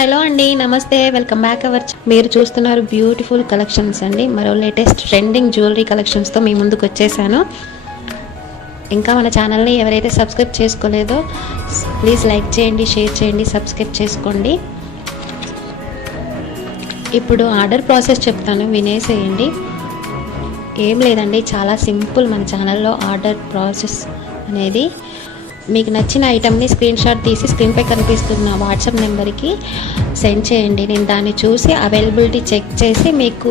Hello అండి, నమస్తే, welcome back our. మీరు చూస్తున్నారు బ్యూటిఫుల్ కలెక్షన్స్ అండి. మరో లేటెస్ట్ ట్రెండింగ్ జ్యువెలరీ కలెక్షన్స్తో మీ ముందుకు వచ్చేసాను. ఇంకా మన ఛానల్ని ఎవరైతే సబ్స్క్రైబ్ చేసుకోలేదో ప్లీజ్ లైక్ చేయండి, షేర్ చేయండి, సబ్స్క్రైబ్ చేసుకోండి. ఇప్పుడు ఆర్డర్ ప్రాసెస్ చెప్తాను, వినేసేయండి. ఏం లేదండి, చాలా సింపుల్. మన ఛానల్లో ఆర్డర్ ప్రాసెస్ అనేది మీకు నచ్చిన ఐటమ్ని స్క్రీన్ షాట్ తీసి స్క్రీన్పై కనిపిస్తున్న వాట్సాప్ నెంబర్కి సెండ్ చేయండి. నేను దాన్ని చూసి అవైలబిలిటీ చెక్ చేసి మీకు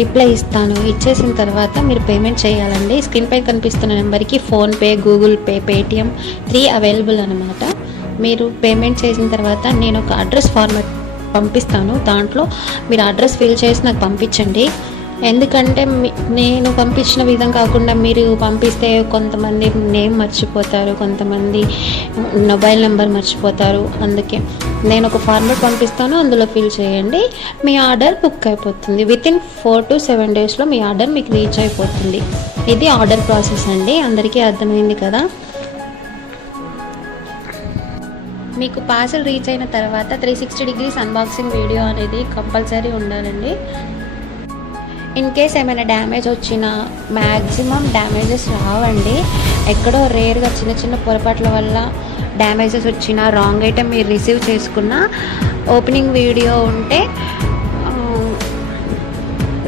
రిప్లై ఇస్తాను. ఇచ్చేసిన తర్వాత మీరు పేమెంట్ చేయాలండి. స్క్రీన్పై కనిపిస్తున్న నెంబర్కి PhonePe, Google pay, Paytm 3 available అనమాట. మీరు పేమెంట్ చేసిన తర్వాత నేను ఒక అడ్రస్ ఫార్మాట్ పంపిస్తాను. దాంట్లో మీరు అడ్రస్ ఫిల్ చేసి నాకు పంపించండి. ఎందుకంటే నేను పంపించిన విధం కాకుండా మీరు పంపిస్తే కొంతమంది నేమ్ మర్చిపోతారు, కొంతమంది మొబైల్ నెంబర్ మర్చిపోతారు. అందుకే నేను ఒక ఫార్మాట్ పంపిస్తాను, అందులో ఫిల్ చేయండి. మీ ఆర్డర్ బుక్ అయిపోతుంది. వితిన్ 4 to 7 డేస్లో మీ ఆర్డర్ మీకు రీచ్ అయిపోతుంది. ఇది ఆర్డర్ ప్రాసెస్ అండి. అందరికీ అర్థమైంది కదా. మీకు పార్సల్ రీచ్ అయిన తర్వాత 360 degrees అన్బాక్సింగ్ వీడియో అనేది కంపల్సరీ ఉండాలండి. ఇన్ కేస్ ఏమైనా డ్యామేజ్ వచ్చినా మ్యాక్సిమం డ్యామేజెస్ రావండి. ఎక్కడో రేర్గా చిన్న చిన్న పొరపాట్ల వల్ల డ్యామేజెస్ వచ్చినా, రాంగ్ ఐటెం మీరు రిసీవ్ చేసుకున్న ఓపెనింగ్ వీడియో ఉంటే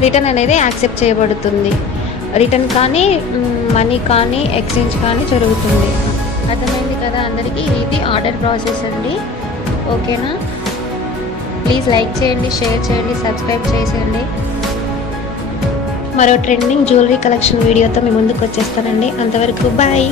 రిటర్న్ అనేది యాక్సెప్ట్ చేయబడుతుంది. రిటర్న్ కానీ, మనీ కానీ, ఎక్స్చేంజ్ కానీ జరుగుతుంది. అర్థమైంది కదా అందరికీ. ఇది ఆర్డర్ ప్రాసెస్ అండి. ఓకేనా? ప్లీజ్ లైక్ చేయండి, షేర్ చేయండి, సబ్స్క్రైబ్ చేసేయండి. మరో ట్రెండింగ్ జ్యువెలరీ కలెక్షన్ వీడియోతో మీ ముందుకు వచ్చేస్తానండి. అంతవరకు బాయ్.